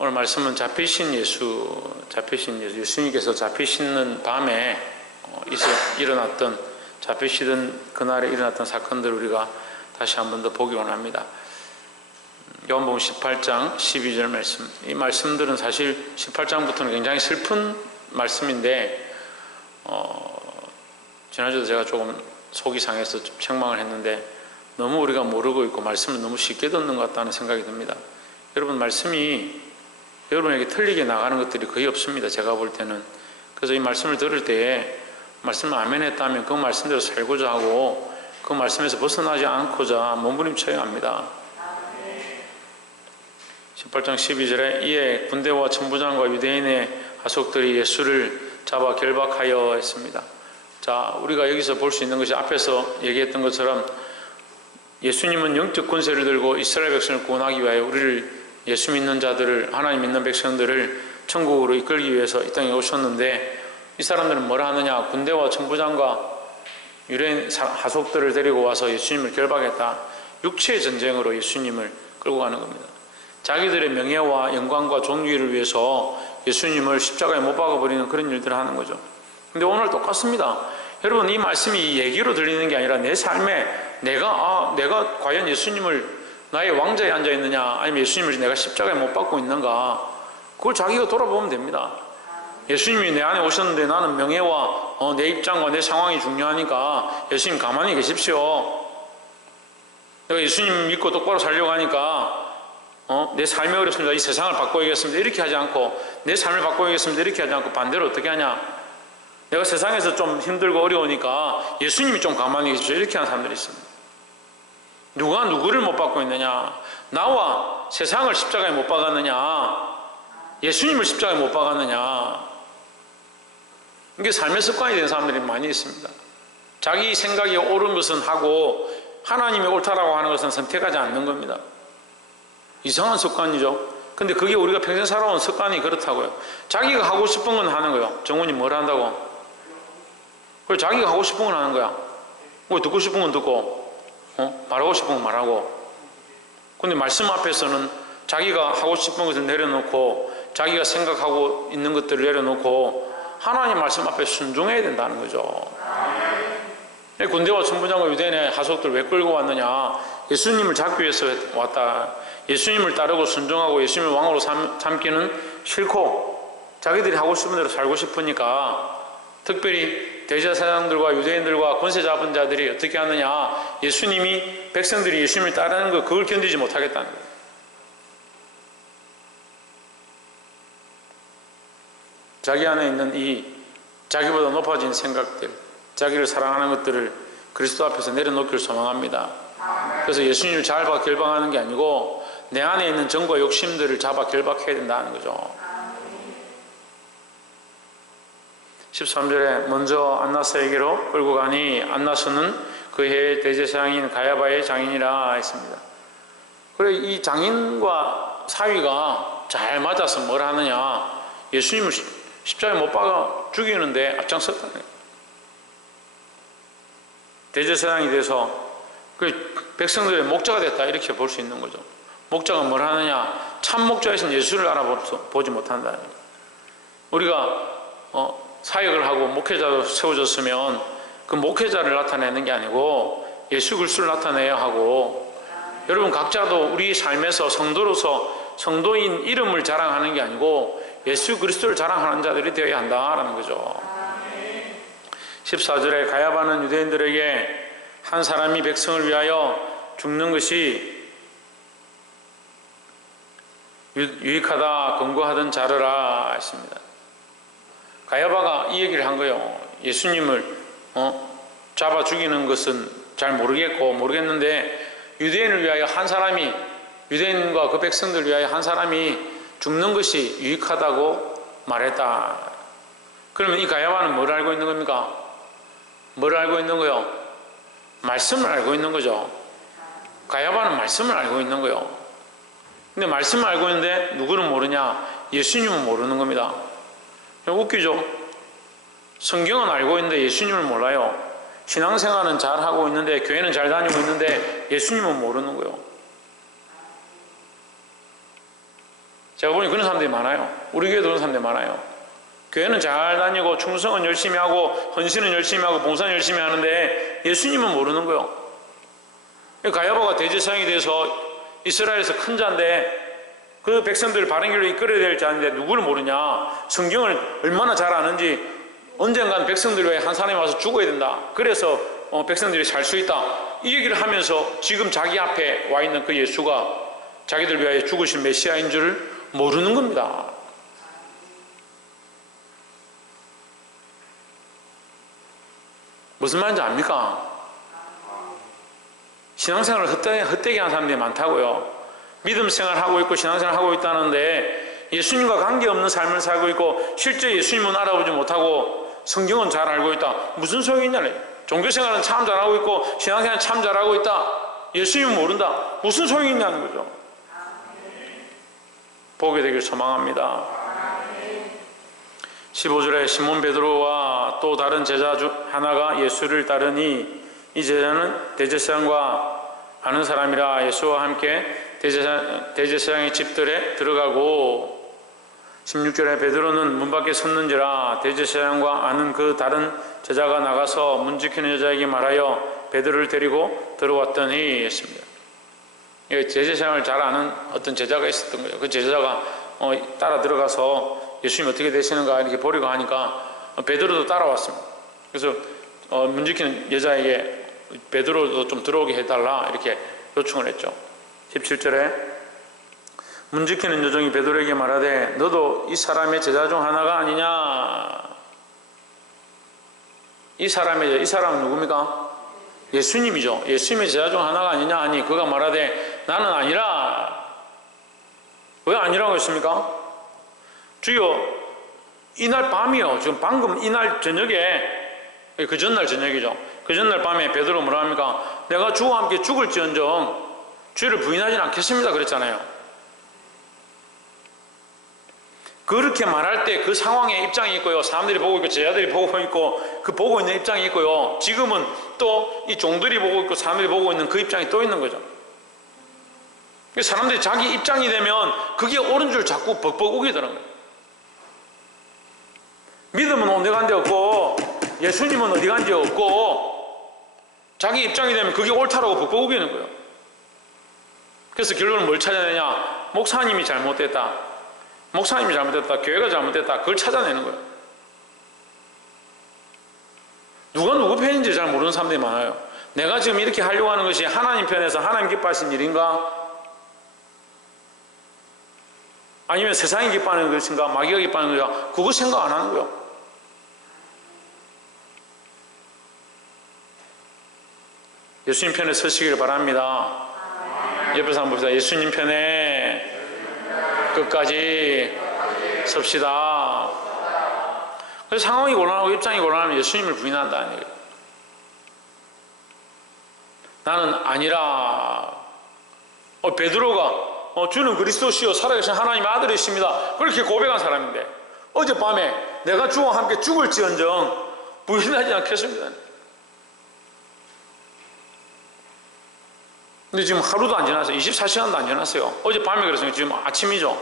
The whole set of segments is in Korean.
오늘 말씀은 잡히신 예수님께서 잡히시는 밤에 잡히시던 그날에 일어났던 사건들을 우리가 다시 한 번 더 보기 원합니다. 요한복음 18장 12절 말씀, 이 말씀들은 사실 18장부터는 굉장히 슬픈 말씀인데 지난주도 제가 조금 속이 상해서 좀 책망을 했는데 너무 우리가 모르고 있고 말씀을 너무 쉽게 듣는 것 같다는 생각이 듭니다. 여러분, 말씀이 여러분에게 틀리게 나가는 것들이 거의 없습니다. 제가 볼 때는. 그래서 이 말씀을 들을 때에 말씀을 아멘 했다면 그 말씀대로 살고자 하고 그 말씀에서 벗어나지 않고자 몸부림쳐야 합니다. 18장 12절에 이에 군대와 천부장과 유대인의 하속들이 예수를 잡아 결박하여 했습니다. 자, 우리가 여기서 볼 수 있는 것이 앞에서 얘기했던 것처럼 예수님은 영적 권세를 들고 이스라엘 백성을 구원하기 위하여 우리를, 예수 믿는 자들을, 하나님 믿는 백성들을 천국으로 이끌기 위해서 이 땅에 오셨는데, 이 사람들은 뭐라 하느냐? 군대와 천부장과 유대인 하속들을 데리고 와서 예수님을 결박했다. 육체의 전쟁으로 예수님을 끌고 가는 겁니다. 자기들의 명예와 영광과 존귀를 위해서 예수님을 십자가에 못 박아버리는 그런 일들을 하는 거죠. 근데 오늘 똑같습니다. 여러분, 이 말씀이 얘기로 들리는 게 아니라 내 삶에 내가 과연 예수님을 나의 왕자에 앉아 있느냐, 아니면 예수님을 내가 십자가에 못 박고 있는가, 그걸 자기가 돌아보면 됩니다. 예수님이 내 안에 오셨는데 나는 명예와 내 입장과 내 상황이 중요하니까 예수님 가만히 계십시오. 내가 예수님 믿고 똑바로 살려고 하니까 내 삶이 어렵습니다. 이 세상을 바꿔야겠습니다. 이렇게 하지 않고, 내 삶을 바꿔야겠습니다. 이렇게 하지 않고 반대로 어떻게 하냐? 내가 세상에서 좀 힘들고 어려우니까 예수님이 좀 가만히 계십시오. 이렇게 하는 사람들이 있습니다. 누가 누구를 못 박고 있느냐? 나와 세상을 십자가에 못 박았느냐? 예수님을 십자가에 못 박았느냐? 이게 삶의 습관이 된 사람들이 많이 있습니다. 자기 생각이 옳은 것은 하고 하나님이 옳다라고 하는 것은 선택하지 않는 겁니다. 이상한 습관이죠. 근데 그게 우리가 평생 살아온 습관이 그렇다고요. 자기가 하고 싶은 건 하는 거예요. 정훈이 뭘 한다고? 그래, 자기가 하고 싶은 건 하는 거야. 뭐 듣고 싶은 건 듣고 말하고 싶은 건 말하고. 근데 말씀 앞에서는 자기가 하고 싶은 것을 내려놓고 자기가 생각하고 있는 것들을 내려놓고 하나님 말씀 앞에 순종해야 된다는 거죠. 군대와 천부장과 유대인의 하속들 왜 끌고 왔느냐? 예수님을 잡기 위해서 왔다. 예수님을 따르고 순종하고 예수님을 왕으로 삼기는 싫고 자기들이 하고 싶은 대로 살고 싶으니까, 특별히 대제사장들과 유대인들과 권세 잡은 자들이 어떻게 하느냐? 예수님이, 백성들이 예수님을 따르는 거, 그걸 견디지 못하겠다는 거예요. 자기 안에 있는 이 자기보다 높아진 생각들, 자기를 사랑하는 것들을 그리스도 앞에서 내려놓기를 소망합니다. 그래서 예수님을 잡아 결박하는 게 아니고 내 안에 있는 정과 욕심들을 잡아 결박해야 된다는 거죠. 13절에 먼저 안나스에게로 끌고 가니 안나스는 그 해의 대제사장인 가야바의 장인이라 했습니다. 그래, 이 장인과 사위가 잘 맞아서 뭘 하느냐? 예수님을 십자가에 못 박아 죽이는데 앞장섰다는 거예요. 대제사장이 돼서 그 백성들의 목자가 됐다, 이렇게 볼 수 있는 거죠. 목자가 뭘 하느냐? 참 목자이신 예수를 알아보지 못한다는 거예요. 우리가 사역을 하고 목회자로 세워졌으면 그 목회자를 나타내는 게 아니고 예수 그리스도를 나타내야 하고, 여러분 각자도 우리 삶에서 성도로서 성도인 이름을 자랑하는 게 아니고 예수 그리스도를 자랑하는 자들이 되어야 한다라는 거죠. 14절에 가야바는 유대인들에게 한 사람이 백성을 위하여 죽는 것이 유익하다 권고하던 자르라 했습니다. 가야바가 이 얘기를 한 거예요. 예수님을 잡아 죽이는 것은 잘 모르겠는데 유대인을 위하여 한 사람이, 유대인과 그 백성들 위하여 한 사람이 죽는 것이 유익하다고 말했다. 그러면 이 가야바는 뭘 알고 있는 겁니까? 뭘 알고 있는 거요? 말씀을 알고 있는 거죠. 가야바는 말씀을 알고 있는 거예요. 근데 말씀을 알고 있는데 누구는 모르냐? 예수님은 모르는 겁니다. 웃기죠? 성경은 알고 있는데 예수님을 몰라요. 신앙생활은 잘하고 있는데, 교회는 잘 다니고 있는데 예수님은 모르는 거예요. 제가 보니 그런 사람들이 많아요. 우리 교회도 그런 사람들이 많아요. 교회는 잘 다니고 충성은 열심히 하고 헌신은 열심히 하고 봉사는 열심히 하는데 예수님은 모르는 거예요. 가야바가 대제사장이 돼서 이스라엘에서 큰 자인데 그 백성들을 바른 길로 이끌어야 될 자인데 누구를 모르냐? 성경을 얼마나 잘 아는지 언젠간 백성들 위해 한 사람이 와서 죽어야 된다. 그래서 백성들이 살 수 있다. 이 얘기를 하면서 지금 자기 앞에 와 있는 그 예수가 자기들 위하여 죽으신 메시아인 줄 모르는 겁니다. 무슨 말인지 압니까? 신앙생활을 헛되게 하는 사람들이 많다고요. 믿음 생활하고 있고 신앙생활 하고 있다는데 예수님과 관계없는 삶을 살고 있고 실제 예수님은 알아보지 못하고 성경은 잘 알고 있다. 무슨 소용이 있냐래. 종교생활은 참 잘하고 있고 신앙생활은 참 잘하고 있다. 예수님은 모른다. 무슨 소용이 있냐는 거죠. 보게 되길 소망합니다. 15절에 시몬 베드로와 또 다른 제자 중 하나가 예수를 따르니 이 제자는 대제사장과 아는 사람이라 예수와 함께 대제사장의 집들에 들어가고 16절에 베드로는 문 밖에 섰는지라 대제사장과 아는 그 다른 제자가 나가서 문 지키는 여자에게 말하여 베드로를 데리고 들어왔더니 했습니다. 제사장을 잘 아는 어떤 제자가 있었던 거예요. 그 제자가 따라 들어가서 예수님 어떻게 되시는가 이렇게 보려고 하니까 베드로도 따라왔습니다. 그래서 문 지키는 여자에게 베드로도 좀 들어오게 해달라 이렇게 요청을 했죠. 17절에 문 지키는 여종이 베드로에게 말하되 너도 이 사람의 제자 중 하나가 아니냐. 이 사람은 누굽니까? 예수님이죠. 예수님의 제자 중 하나가 아니냐 하니 그가 말하되 나는 아니라. 왜 아니라고 했습니까? 주여 이날 밤이요. 지금 방금 이날 저녁에 그 전날 저녁이죠. 그 전날 밤에 베드로 뭐라 합니까? 내가 주와 함께 죽을지언정 주를 부인하지는 않겠습니다 그랬잖아요. 그렇게 말할 때 그 상황에 입장이 있고요. 사람들이 보고 있고 제자들이 보고 있고 그 보고 있는 입장이 있고요. 지금은 또 이 종들이 보고 있고 사람들이 보고 있는 그 입장이 또 있는 거죠. 사람들이 자기 입장이 되면 그게 옳은 줄 자꾸 벅벅 우기더라는 거예요. 믿음은 어디 간 데 없고 예수님은 어디 간 데 없고 자기 입장이 되면 그게 옳다라고 벅벅 우기는 거예요. 그래서 결론은 뭘 찾아내냐? 목사님이 잘못됐다. 목사님이 잘못됐다. 교회가 잘못됐다. 그걸 찾아내는 거예요. 누가 누구 편인지 잘 모르는 사람들이 많아요. 내가 지금 이렇게 하려고 하는 것이 하나님 편에서 하나님 기뻐하신 일인가? 아니면 세상이 기뻐하는 것인가? 마귀가 기뻐하는 것인가? 그거 생각 안 하는 거예요. 예수님 편에 서시기를 바랍니다. 옆에서 한번 봅시다. 예수님 편에 끝까지 섭시다. 그래서 상황이 곤란하고 입장이 곤란하면 예수님을 부인한다는 얘기예요. 나는 아니라. 베드로가 주는 그리스도시요 살아계신 하나님의 아들이십니다. 그렇게 고백한 사람인데 어젯밤에 내가 주와 함께 죽을지언정 부인하지 않겠습니다. 근데 지금 하루도 안 지났어요. 24시간도 안 지났어요. 어젯밤에 그랬어요. 지금 아침이죠.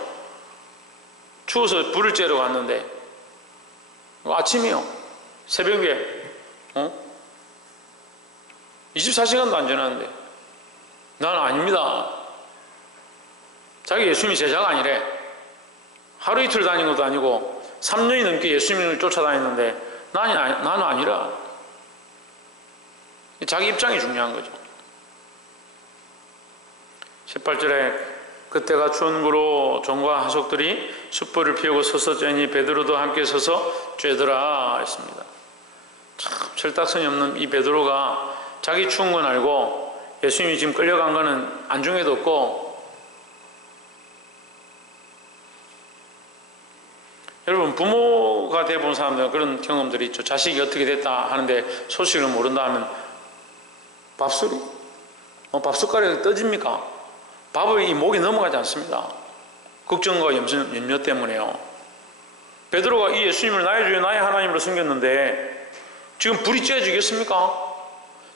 추워서 불을 쬐러 갔는데 아침이요. 새벽에 24시간도 안 지났는데 나는 아닙니다. 자기 예수님이 제자가 아니래. 하루 이틀 다닌 것도 아니고 3년이 넘게 예수님을 쫓아다녔는데 나는 아니라. 자기 입장이 중요한 거죠. 18절에 그때가 추운 고로 종과 하속들이 숯불을 피우고 서서 쬐니 베드로도 함께 서서 쬐더라 했습니다. 참 철딱선이 없는 이 베드로가 자기 추운 건 알고 예수님이 지금 끌려간 거는 안중에도 없고. 여러분 부모가 돼본 사람들은 그런 경험들이 있죠. 자식이 어떻게 됐다 하는데 소식을 모른다 하면 밥술이? 밥숟가락이 떠집니까? 밥이 목에 넘어가지 않습니다. 걱정과 염려 때문에요. 베드로가 이 예수님을 나의 주여 나의 하나님으로 섬겼는데 지금 불이 쬐지겠습니까?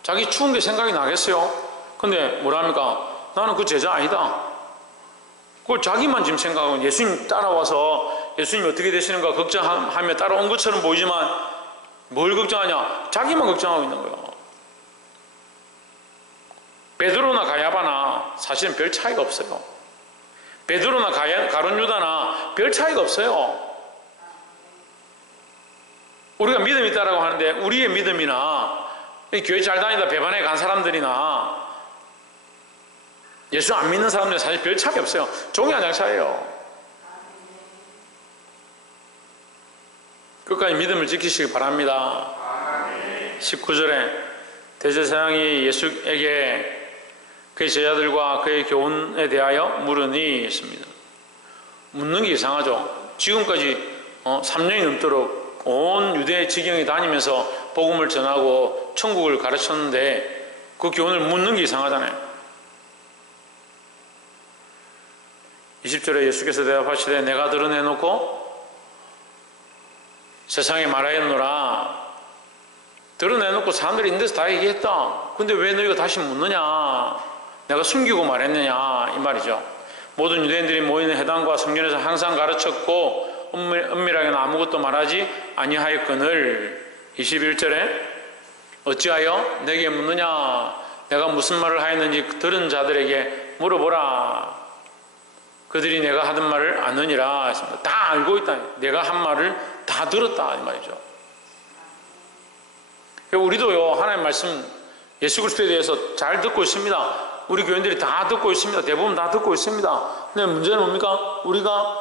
자기 추운 게 생각이 나겠어요? 근데 뭐라 합니까? 나는 그 제자 아니다. 그걸 자기만 지금 생각하고 예수님 따라와서 예수님이 어떻게 되시는가 걱정하며 따라온 것처럼 보이지만 뭘 걱정하냐? 자기만 걱정하고 있는 거예요. 베드로나 가야바나 사실은 별 차이가 없어요. 베드로나 가룟 유다나 별 차이가 없어요. 우리가 믿음이 있다라고 하는데 우리의 믿음이나 교회 잘 다니다 배반에 간 사람들이나 예수 안 믿는 사람들은 사실 별 차이 없어요. 종이 한 장 차이예요. 끝까지 믿음을 지키시기 바랍니다. 19절에 대제사장이 예수에게 그의 제자들과 그의 교훈에 대하여 물으니 했습니다. 묻는 게 이상하죠. 지금까지 3년이 넘도록 온 유대 지경에 다니면서 복음을 전하고 천국을 가르쳤는데 그 교훈을 묻는 게 이상하잖아요. 20절에 예수께서 대답하시되 내가 드러내놓고 세상에 말하였노라. 드러내놓고 사람들이 있는 데서 다 얘기했다. 근데 왜 너희가 다시 묻느냐? 내가 숨기고 말했느냐? 이 말이죠. 모든 유대인들이 모이는 회당과 성전에서 항상 가르쳤고 은밀하게는 아무것도 말하지 아니하였거늘. 21절에 어찌하여 내게 묻느냐? 내가 무슨 말을 하였는지 들은 자들에게 물어보라. 그들이 내가 하던 말을 아느니라 했습니다. 다 알고 있다. 내가 한 말을 다 들었다 이 말이죠. 우리도요 하나님 말씀 예수 그리스도에 대해서 잘 듣고 있습니다. 우리 교인들이 다 듣고 있습니다. 대부분 다 듣고 있습니다. 근데 문제는 뭡니까? 우리가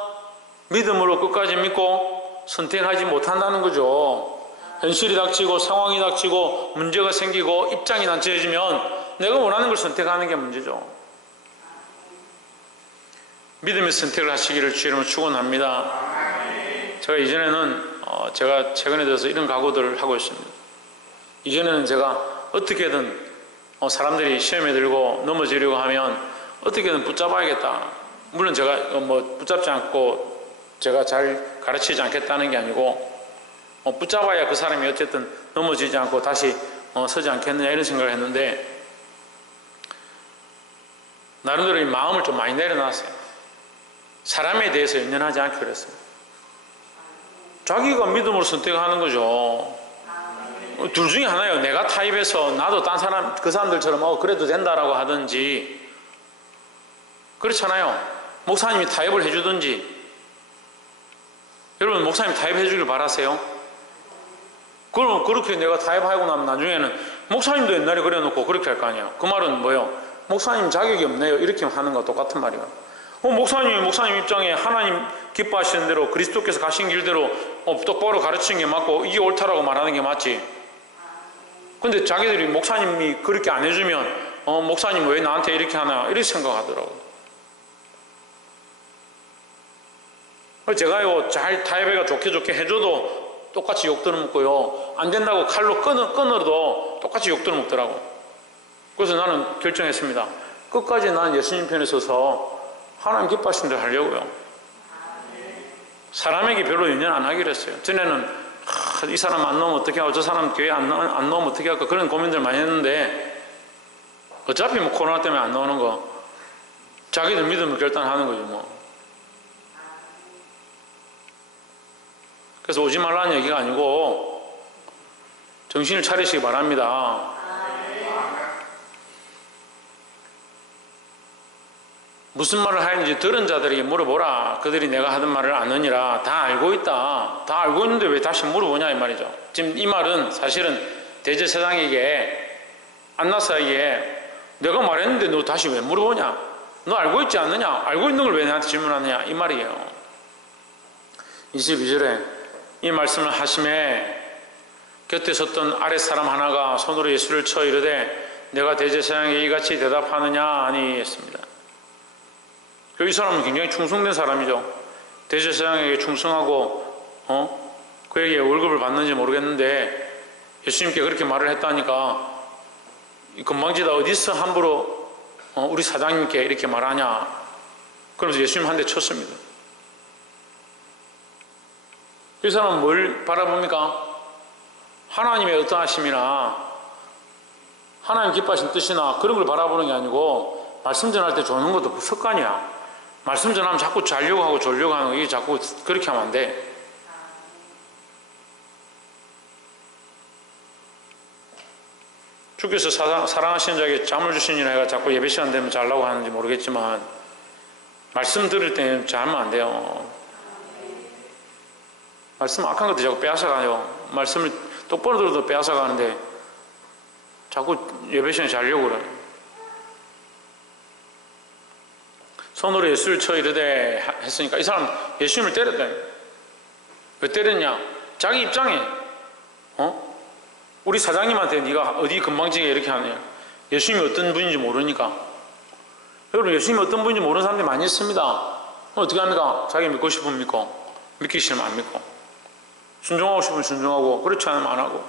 믿음으로 끝까지 믿고 선택하지 못한다는 거죠. 현실이 닥치고 상황이 닥치고 문제가 생기고 입장이 난처해지면 내가 원하는 걸 선택하는 게 문제죠. 믿음의 선택을 하시기를 주의 이름으로 축원합니다. 제가 이전에는 제가 최근에 들어서 이런 각오들을 하고 있습니다. 이전에는 제가 어떻게든 사람들이 시험에 들고 넘어지려고 하면 어떻게든 붙잡아야겠다. 물론 제가 붙잡지 않고 제가 잘 가르치지 않겠다는 게 아니고 붙잡아야 그 사람이 어쨌든 넘어지지 않고 다시 서지 않겠느냐 이런 생각을 했는데 나름대로 이 마음을 좀 많이 내려놨어요. 사람에 대해서 연연하지 않기로 했어요. 자기가 믿음으로 선택하는 거죠. 둘 중에 하나예요. 내가 타입해서 나도 딴 사람 그 사람들처럼 그래도 된다라고 하든지 그렇잖아요. 목사님이 타협을 해주든지. 여러분 목사님 타협해 주길 바라세요? 그럼 그렇게 내가 타협하고 나면 나중에는 목사님도 옛날에 그래놓고 그렇게 할 거 아니에요. 그 말은 뭐예요? 목사님 자격이 없네요. 이렇게 하는 거 똑같은 말이에요. 목사님 입장에 하나님 기뻐하시는 대로 그리스도께서 가신 길대로 똑바로 가르치는 게 맞고 이게 옳다라고 말하는 게 맞지. 근데 자기들이 목사님이 그렇게 안 해주면 목사님 왜 나한테 이렇게 하나 이렇게 생각하더라고요. 제가요 잘 타협해가 좋게 해줘도 똑같이 욕 들어먹고요 안 된다고 칼로 끊어도 똑같이 욕 들어먹더라고. 그래서 나는 결정했습니다. 끝까지 나는 예수님 편에 서서 하나님 기뻐하시는 대로 하려고요. 사람에게 별로 연연 안 하기로 했어요. 전에는 이 사람 안 넣으면 어떻게 하고 저 사람 교회 안 넣으면 어떻게 할까 그런 고민들 많이 했는데 어차피 코로나 때문에 안 나오는 거 자기들 믿음을 결단하는 거지 뭐. 그래서 오지 말라는 얘기가 아니고 정신을 차리시기 바랍니다. 무슨 말을 하였는지 들은 자들에게 물어보라. 그들이 내가 하던 말을 아느니라. 다 알고 있다. 다 알고 있는데 왜 다시 물어보냐 이 말이죠. 지금 이 말은 사실은 대제사장에게 안나사에게 내가 말했는데 너 다시 왜 물어보냐? 너 알고 있지 않느냐? 알고 있는 걸 왜 나한테 질문하느냐 이 말이에요. 22절에 이 말씀을 하심에 곁에 섰던 아랫 사람 하나가 손으로 예수를 쳐 이르되 내가 대제사장에게 이같이 대답하느냐 하니 했습니다. 이 사람은 굉장히 충성된 사람이죠. 대제사장에게 충성하고 그에게 월급을 받는지 모르겠는데 예수님께 그렇게 말을 했다니까 건방지다 어디서 함부로 우리 사장님께 이렇게 말하냐. 그러면서 예수님 한 대 쳤습니다. 이 사람은 뭘 바라봅니까? 하나님의 어떠하심이나 하나님 기뻐하신 뜻이나 그런 걸 바라보는 게 아니고 말씀 전할 때 조는 것도 그 습관이야. 말씀 전하면 자꾸 자려고 하고 졸려고 하는 거, 이게 자꾸 그렇게 하면 안 돼. 주께서 사랑하시는 자에게 잠을 주시니라 해가 자꾸 예배 시간 되면 자려고 하는지 모르겠지만 말씀 들을 때는 자면 안 돼요. 말씀 악한 것도 자꾸 빼앗아가요. 말씀을 똑바로 들어도 빼앗아가는데 자꾸 예배 시간에 자려고 그래요. 손으로 예수를 쳐 이르되 했으니까 이 사람 예수님을 때렸다. 왜 때렸냐? 자기 입장에 우리 사장님한테 네가 어디 건방지게 이렇게 하느냐? 예수님이 어떤 분인지 모르니까. 여러분, 예수님이 어떤 분인지 모르는 사람들이 많이 있습니다. 어떻게 합니까? 자기 믿고 싶으면 믿고, 믿기 싫으면 안 믿고, 순종하고 싶으면 순종하고, 그렇지 않으면 안 하고.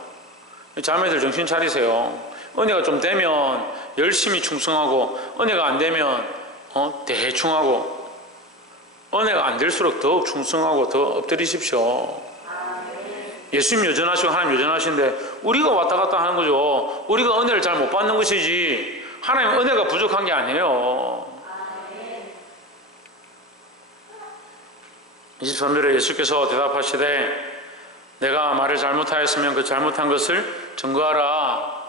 자매들 정신 차리세요. 은혜가 좀 되면 열심히 충성하고, 은혜가 안 되면 대충 하고, 은혜가 안 될수록 더 충성하고 더 엎드리십시오. 예수님 여전하시고 하나님 여전하신데 우리가 왔다 갔다 하는 거죠. 우리가 은혜를 잘 못 받는 것이지 하나님 은혜가 부족한 게 아니에요. 23절에 예수께서 대답하시되 내가 말을 잘못하였으면 그 잘못한 것을 증거하라.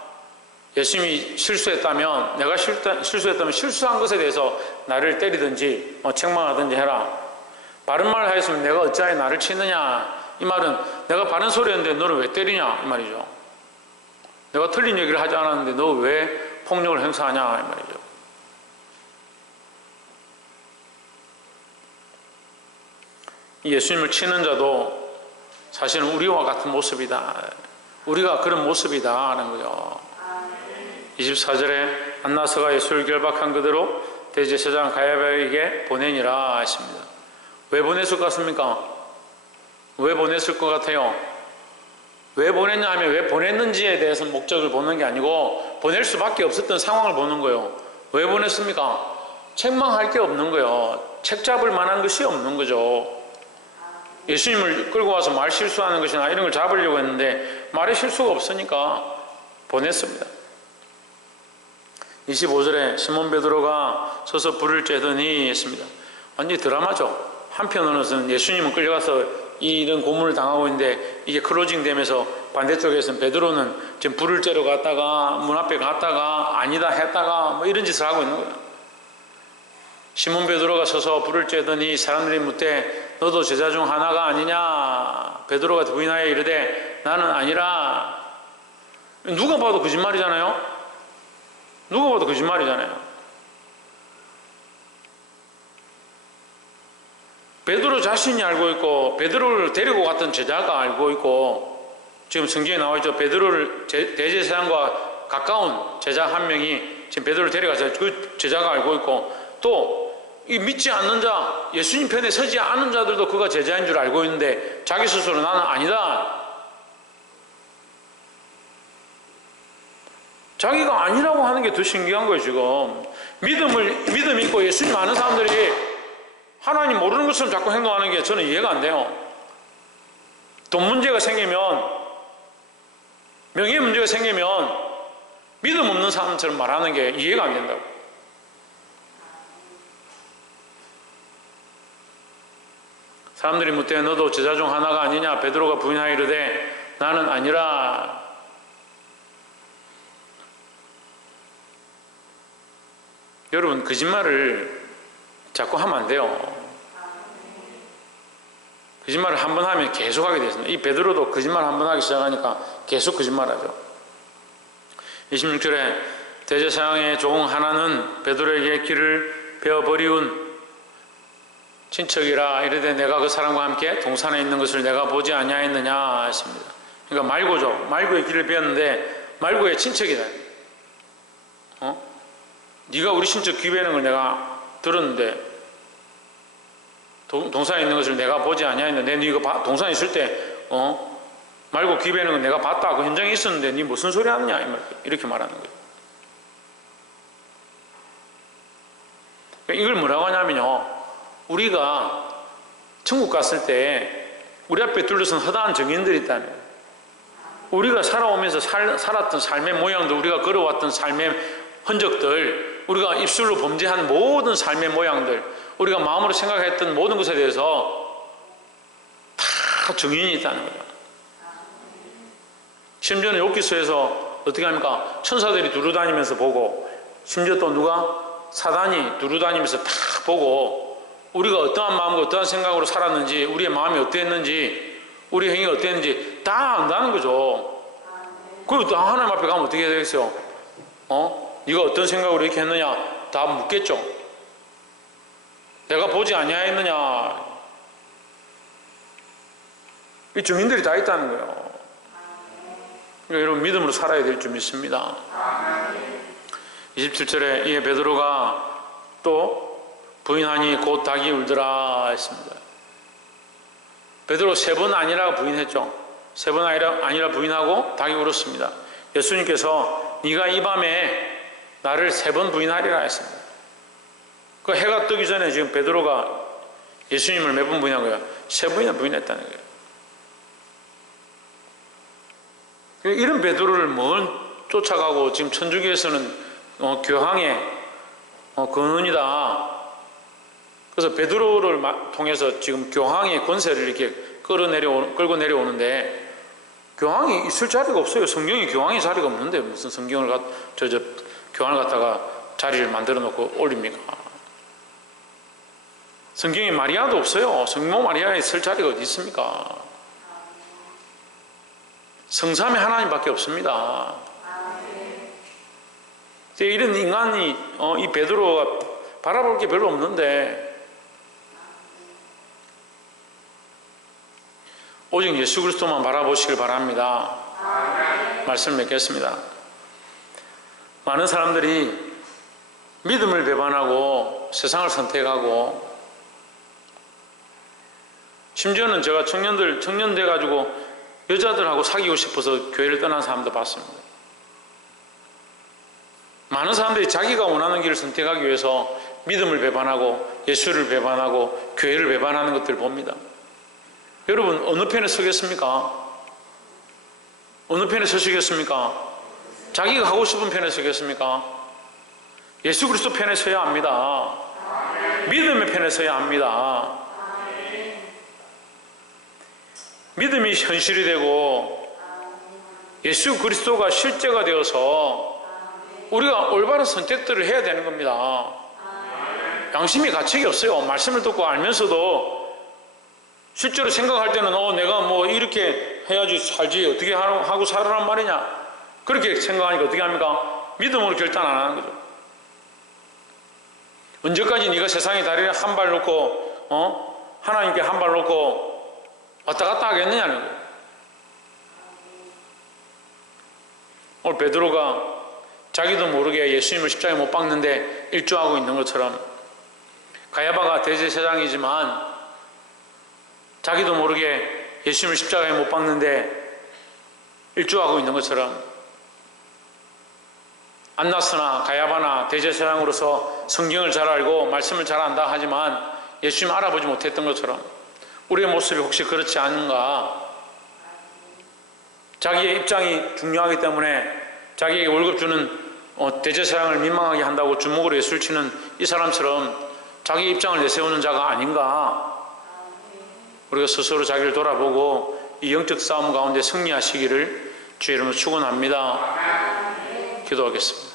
예수님이 실수했다면, 내가 실수했다면 실수한 것에 대해서 나를 때리든지 책망하든지 해라. 바른 말을 하였으면 내가 어찌하여 나를 치느냐. 이 말은 내가 바른 소리 했는데 너를 왜 때리냐 이 말이죠. 내가 틀린 얘기를 하지 않았는데 너 왜 폭력을 행사하냐 이 말이죠. 예수님을 치는 자도 사실은 우리와 같은 모습이다. 우리가 그런 모습이다 하는 거죠. 24절에 안나서가 예수를 결박한 그대로 대제사장 가야바에게 보내니라 했습니다. 왜 보냈을 것 같습니까? 왜 보냈을 것 같아요? 왜 보냈냐 하면 왜 보냈는지에 대해서 목적을 보는 게 아니고 보낼 수밖에 없었던 상황을 보는 거예요. 왜 보냈습니까? 책망할 게 없는 거예요. 책 잡을 만한 것이 없는 거죠. 예수님을 끌고 와서 말 실수하는 것이나 이런 걸 잡으려고 했는데 말에 실수가 없으니까 보냈습니다. 25절에 시몬 베드로가 서서 불을 쬐더니 했습니다. 완전히 드라마죠. 한편으로는 예수님은 끌려가서 이런 고문을 당하고 있는데 이게 클로징 되면서 반대쪽에서는 베드로는 지금 불을 쬐러 갔다가 문 앞에 갔다가 아니다 했다가 뭐 이런 짓을 하고 있는 거예요. 시몬 베드로가 서서 불을 쬐더니 사람들이 묻되 너도 제자 중 하나가 아니냐. 베드로가 부인하여 이르되 나는 아니라. 누가 봐도 거짓말이잖아요. 누가 봐도 거짓말이잖아요. 베드로 자신이 알고 있고 베드로를 데리고 갔던 제자가 알고 있고 지금 성경에 나와 있죠. 베드로를 대제사장과 가까운 제자 한 명이 지금 베드로를 데려가서 그 제자가 알고 있고 또 이 믿지 않는 자, 예수님 편에 서지 않은 자들도 그가 제자인 줄 알고 있는데 자기 스스로 나는 아니다. 자기가 아니라고 하는 게 더 신기한 거예요. 지금 믿음 있고 예수님 아는 사람들이 하나님 모르는 것처럼 자꾸 행동하는 게 저는 이해가 안 돼요. 돈 문제가 생기면, 명예 문제가 생기면 믿음 없는 사람처럼 말하는 게 이해가 안 된다고. 사람들이 묻되 너도 제자 중 하나가 아니냐. 베드로가 부인하여 이르되 나는 아니라. 여러분, 거짓말을 자꾸 하면 안 돼요. 거짓말을 한 번 하면 계속 하게 되습니다. 이 베드로도 거짓말 한 번 하기 시작하니까 계속 거짓말하죠. 26절에 대제사장의 종 하나는 베드로에게 길을 베어버리운 친척이라 이르되 내가 그 사람과 함께 동산에 있는 것을 내가 보지 아니하였느냐 했습니다. 그러니까 말고죠. 말고의 길을 베었는데 말고의 친척이다. 네가 우리 친척 귀 베는 걸 내가 들었는데 동산에 있는 것을 내가 보지 아니하였는데 네가 동산에 있을 때 말고 귀 베는 걸 내가 봤다. 그 현장에 있었는데 네 무슨 소리 하느냐 이렇게 말하는 거예요. 이걸 뭐라고 하냐면요, 우리가 천국 갔을 때 우리 앞에 둘러선 허다한 정인들이 있다면 우리가 살아오면서 살았던 삶의 모양들, 우리가 걸어왔던 삶의 흔적들, 우리가 입술로 범죄한 모든 삶의 모양들, 우리가 마음으로 생각했던 모든 것에 대해서 다 정인이 있다는 거예요. 심지어는 욥기서에서 어떻게 합니까? 천사들이 두루다니면서 보고, 심지어 또 누가? 사단이 두루다니면서 다 보고, 우리가 어떠한 마음과 어떠한 생각으로 살았는지, 우리의 마음이 어땠는지, 우리의 행위가 어땠는지 다 안다는 거죠. 그리고 또 하나님 앞에 가면 어떻게 되겠어요? 네가 어떤 생각으로 이렇게 했느냐? 다 묻겠죠. 내가 보지 아니하였느냐? 이 증인들이 다 있다는 거예요. 그러니까 여러분 믿음으로 살아야 될 줄 믿습니다. 27절에 이에 베드로가 또 부인하니 곧 닭이 울더라 했습니다. 베드로 3번 아니라 부인했죠. 3번 아니라 부인하고 닭이 울었습니다. 예수님께서 네가 이 밤에 나를 3번 부인하리라 했습니다. 그 해가 뜨기 전에 지금 베드로가 예수님을 몇 번 부인한 거예요? 3번이나 부인했다는 거예요. 이런 베드로를 뭘 쫓아가고 지금 천주교에서는 교황의 근원이다. 그래서 베드로를 통해서 지금 교황의 권세를 이렇게 끌고 내려오는데, 교황이 있을 자리가 없어요. 성경에 교황의 자리가 없는데 무슨 성경을 교황을 갖다가 자리를 만들어 놓고 올립니까? 성경에 마리아도 없어요. 성모 마리아에 있을 자리가 어디 있습니까? 성삼위 하나님밖에 없습니다. 이런 인간이 이 베드로가 바라볼 게 별로 없는데 오직 예수 그리스도만 바라보시길 바랍니다. 말씀을 맺겠습니다. 많은 사람들이 믿음을 배반하고 세상을 선택하고, 심지어는 제가 청년 돼가지고 여자들하고 사귀고 싶어서 교회를 떠난 사람도 봤습니다. 많은 사람들이 자기가 원하는 길을 선택하기 위해서 믿음을 배반하고 예수를 배반하고 교회를 배반하는 것들을 봅니다. 여러분 어느 편에 서겠습니까? 어느 편에 서시겠습니까? 자기가 하고 싶은 편에 서겠습니까? 예수 그리스도 편에 서야 합니다. 믿음의 편에 서야 합니다. 믿음이 현실이 되고 예수 그리스도가 실제가 되어서 우리가 올바른 선택들을 해야 되는 겁니다. 양심이 가책이 없어요. 말씀을 듣고 알면서도 실제로 생각할 때는 내가 뭐 이렇게 해야지 살지, 어떻게 하고 살으란 말이냐, 그렇게 생각하니까 어떻게 합니까? 믿음으로 결단 안 하는 거죠. 언제까지 네가 세상에 다리를 한 발 놓고 하나님께 한 발 놓고 왔다 갔다 하겠느냐는 거예요. 오늘 베드로가 자기도 모르게 예수님을 십자가에 못 박는데 일조하고 있는 것처럼, 가야바가 대제사장이지만 자기도 모르게 예수님을 십자가에 못 박는데 일조하고 있는 것처럼, 안나스나 가야바나 대제사장으로서 성경을 잘 알고 말씀을 잘 안다 하지만 예수님을 알아보지 못했던 것처럼 우리의 모습이 혹시 그렇지 않은가? 자기의 입장이 중요하기 때문에 자기에게 월급 주는 대제사장을 민망하게 한다고 주먹으로 예술 치는 이 사람처럼 자기 입장을 내세우는 자가 아닌가? 우리가 스스로 자기를 돌아보고 이 영적 싸움 가운데 승리하시기를 주의 이름으로 축원합니다. 기도하겠습니다.